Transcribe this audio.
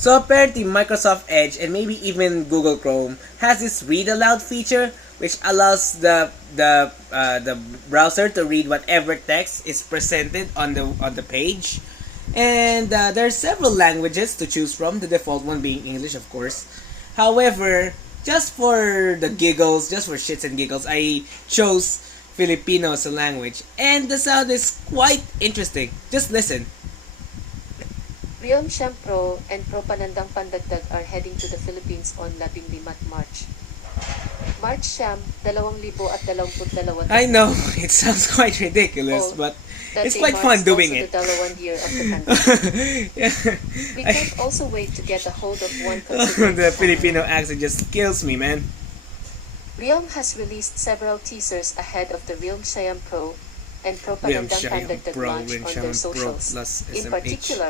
So apparently Microsoft Edge and maybe even Google Chrome has this read aloud feature, which allows the browser to read whatever text is presented on the page. And there are several languages to choose from, the default one being English, of course. However, just for the giggles, just for shits and giggles, I chose Filipino as a language. And the sound is quite interesting. Just listen. Realm Siyam Pro and Pro Panandang Pandagdag are heading to the Philippines on 15 March. March Siyam, 2022. I know, it sounds quite ridiculous, but it's quite fun doing it. The 2nd year of the pandemic. Yeah. We can't also wait to get a hold of one The Filipino accent just kills me, man. Realm has released several teasers ahead of the Realm Siyam Pro and Pro Realm Panandang Siyam Pandagdag Pro, launch Realm on Siyam their Pro socials. plus In SMH. particular,